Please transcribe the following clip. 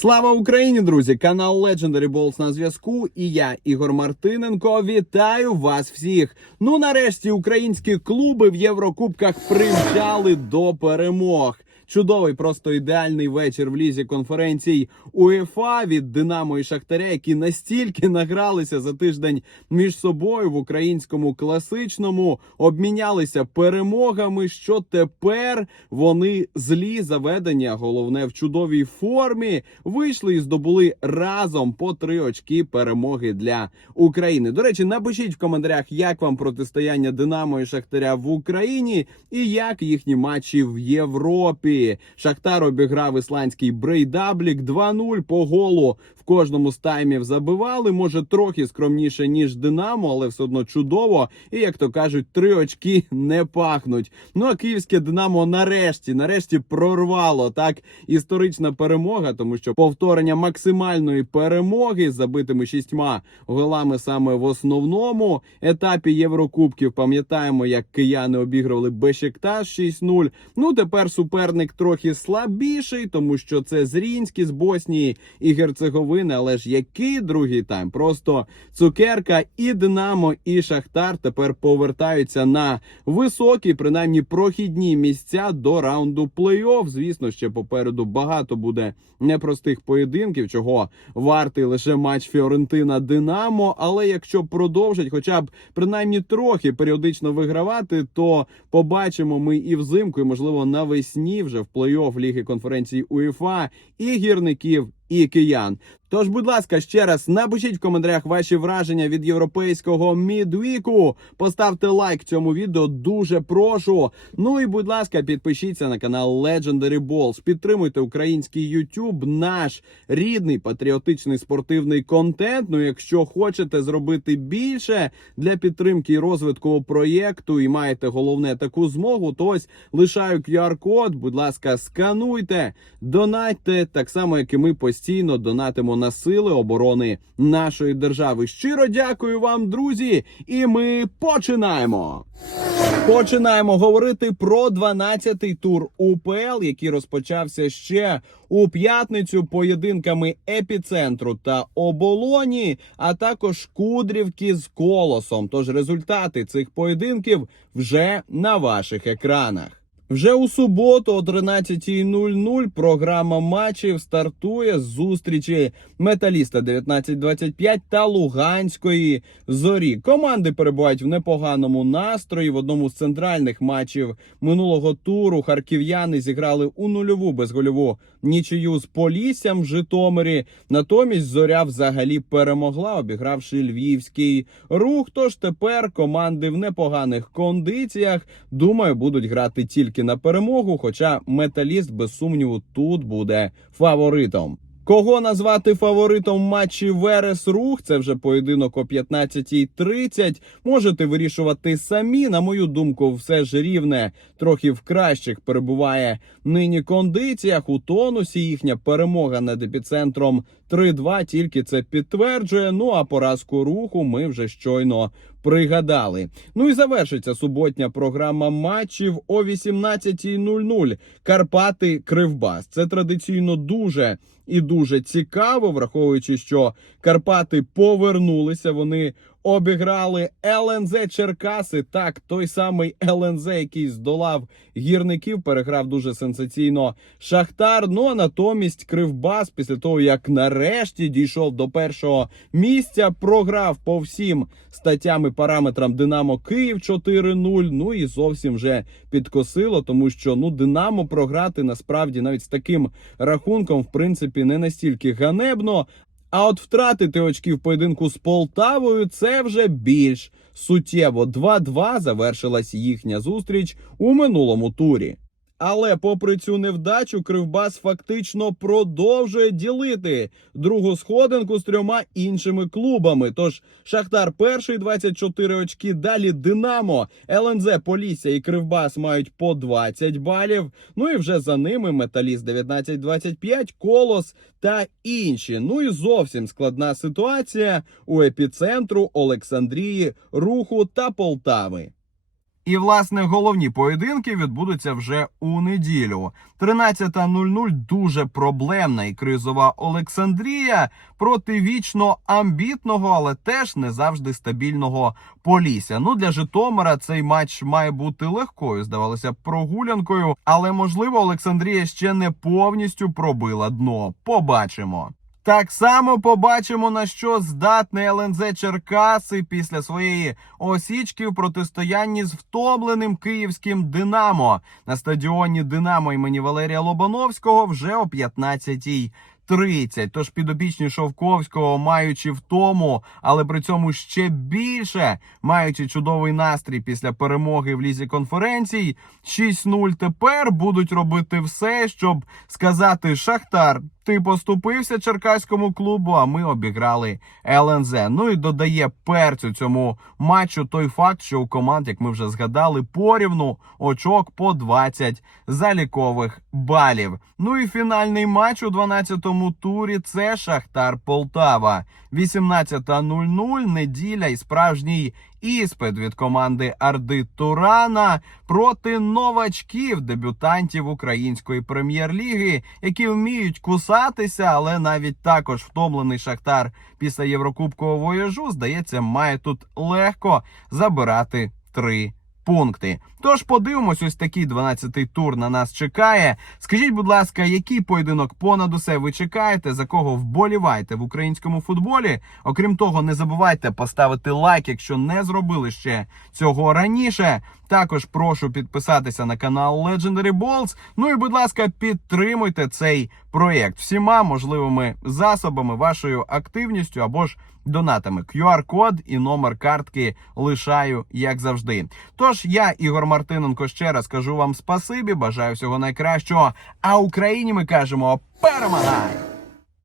Слава Україні, друзі! Канал Legendary Balls на зв'язку. І я, Ігор Мартиненко, вітаю вас всіх. Ну, нарешті, українські клуби в Єврокубках примчали до перемог. Чудовий, просто ідеальний вечір в лізі конференцій УЄФА від Динамо і Шахтаря, які настільки награлися за тиждень між собою в українському класичному, обмінялися перемогами. Що тепер вони злі заведення, головне в чудовій формі, вийшли і здобули разом по три очки перемоги для України. До речі, напишіть в коментарях, як вам протистояння Динамо і Шахтаря в Україні і як їхні матчі в Європі. Шахтар обіграв ісландський Брейдаблік 2-0 по голу. Кожному з таймів забивали. Може трохи скромніше ніж Динамо, але все одно чудово. І як то кажуть, три очки не пахнуть. Ну а київське Динамо нарешті, нарешті прорвало так історична перемога, тому що повторення максимальної перемоги з забитими шістьма голами саме в основному етапі Єврокубків. Пам'ятаємо, як кияни обігрували Бешикташ 6-0. Ну тепер суперник трохи слабіший, тому що це Зрінський з Боснії і Герцеговини. Але ж який другий тайм? Просто цукерка і Динамо, і Шахтар тепер повертаються на високі, принаймні прохідні місця до раунду плей-офф. Звісно, ще попереду багато буде непростих поєдинків, чого вартий лише матч Фіорентина Динамо. Але якщо продовжать, хоча б принаймні трохи періодично вигравати, то побачимо ми і взимку, і можливо навесні вже в плей-офф ліги конференції УЄФА і гірників. І киян. Тож, будь ласка, ще раз напишіть в коментарях ваші враження від європейського мідвіку. Поставте лайк цьому відео, дуже прошу. Ну і будь ласка, підпишіться на канал Legendary Balls. Підтримуйте український YouTube, наш рідний патріотичний спортивний контент. Ну, якщо хочете зробити більше для підтримки і розвитку проєкту, і маєте головне таку змогу, то ось лишаю QR-код. Будь ласка, скануйте, донатьте так само, як і ми постійно донатимо на сили оборони нашої держави. Щиро дякую вам, друзі, і ми починаємо. Починаємо говорити про 12-й тур УПЛ, який розпочався ще у п'ятницю поєдинками епіцентру та оболоні, а також Кудрівки з колосом. Тож результати цих поєдинків вже на ваших екранах. Вже у суботу о 13.00 програма матчів стартує з зустрічі Металіста 1925 та Луганської зорі. Команди перебувають в непоганому настрої. В одному з центральних матчів минулого туру харків'яни зіграли у нульову безгольову нічию з Поліссям в Житомирі. Натомість зоря взагалі перемогла, обігравши львівський рух. Тож тепер команди в непоганих кондиціях думаю будуть грати тільки на перемогу. Хоча металіст без сумніву тут буде фаворитом. Кого назвати фаворитом матчі Верес Рух? Це вже поєдинок о 15.30. Можете вирішувати самі. На мою думку, все ж рівне трохи в кращих перебуває нині кондиціях. У тонусі їхня перемога над епіцентром 3-2 тільки це підтверджує. Ну а поразку руху ми вже щойно пригадали. Ну і завершиться суботня програма матчів о 18.00. Карпати Кривбас. Це традиційно дуже і дуже цікаво, враховуючи, що Карпати повернулися. Вони обіграли ЛНЗ Черкаси. Так, той самий ЛНЗ, який здолав гірників, переграв дуже сенсаційно Шахтар. Ну а натомість Кривбас, після того як нарешті дійшов до першого місця, програв по всім статтям і параметрам Динамо Київ 4-0. Ну і зовсім вже підкосило, тому що ну Динамо програти насправді навіть з таким рахунком, в принципі, не настільки ганебно. А от втратити очки в поєдинку з Полтавою це вже більш суттєво. 2-2 завершилась їхня зустріч у минулому турі. Але, попри цю невдачу, Кривбас фактично продовжує ділити другу сходинку з трьома іншими клубами. Тож Шахтар перший 24 очки. Далі Динамо, ЛНЗ, Полісся і Кривбас мають по 20 балів. Ну і вже за ними Металіст 19-25, Колос та інші. Ну і зовсім складна ситуація у епіцентру Олександрії, Руху та Полтави. І власне головні поєдинки відбудуться вже у неділю. 13.00 дуже проблемна і кризова Олександрія проти вічно амбітного, але теж не завжди стабільного Полісся. Ну для Житомира цей матч має бути легкою, здавалося прогулянкою, але можливо Олександрія ще не повністю пробила дно. Побачимо. Так само побачимо, на що здатний ЛНЗ Черкаси після своєї осічки в протистоянні з втомленим київським Динамо на стадіоні Динамо імені Валерія Лобановського вже о 15-й. 30. Тож підопічні Шовковського, маючи втому, але при цьому ще більше, маючи чудовий настрій після перемоги в лізі конференцій, 6-0 тепер будуть робити все, щоб сказати Шахтар. Ти поступився черкаському клубу, а ми обіграли ЛНЗ. Ну і додає перцю цьому матчу той факт, що у команд, як ми вже згадали, порівну очок по 20 залікових балів. Ну і фінальний матч у 12-му турі це Шахтар Полтава. 18.00 неділя і справжній іспит від команди Арди Турана проти новачків, дебютантів української прем'єр-ліги, які вміють кусатися, але навіть також втомлений Шахтар після Єврокубкового вояжу, здається, має тут легко забирати три пункти. Тож подивимось, ось такий 12-й тур на нас чекає. Скажіть, будь ласка, який поєдинок понад усе ви чекаєте, за кого вболіваєте в українському футболі? Окрім того, не забувайте поставити лайк, якщо не зробили ще цього раніше. Також прошу підписатися на канал Legendary Balls. Ну і будь ласка, підтримуйте цей проєкт всіма можливими засобами, вашою активністю або ж донатами. QR-код і номер картки лишаю, як завжди. Тож я, Ігор Мартиненко, ще раз кажу вам спасибі, бажаю всього найкращого. А Україні ми кажемо перемагай!